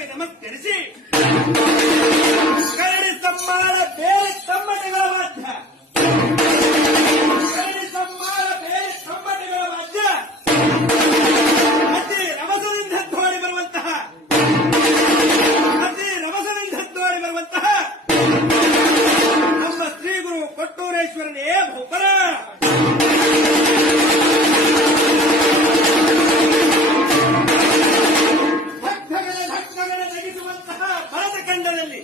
ಪಾದಗಳಿಗೆ ನಮಸ್ಕರಿಸಿ ಕರಡಿ ಸಮ್ಮಾನ ಬೇರೆ ತಮ್ಮಟಗಳ ವಾದ್ಯ ಕರಡಿ ಸಮ್ಮಾನ ಬೇರೆ ತಮ್ಮಟಗಳ ವಾದ್ಯ ಅತಿ ರಭಸದಿಂದ ಧ್ವನಿ ಬರುವಂತಹ ನಮ್ಮ ಶ್ರೀ ಗುರು ಕೊಟ್ಟೂರೇಶ್ವರನೇ ಬಹುಪರ ಭಕ್ತಗಳ ನಗಿಸುವಂತಹ ಭರತ ಖಂಡದಲ್ಲಿ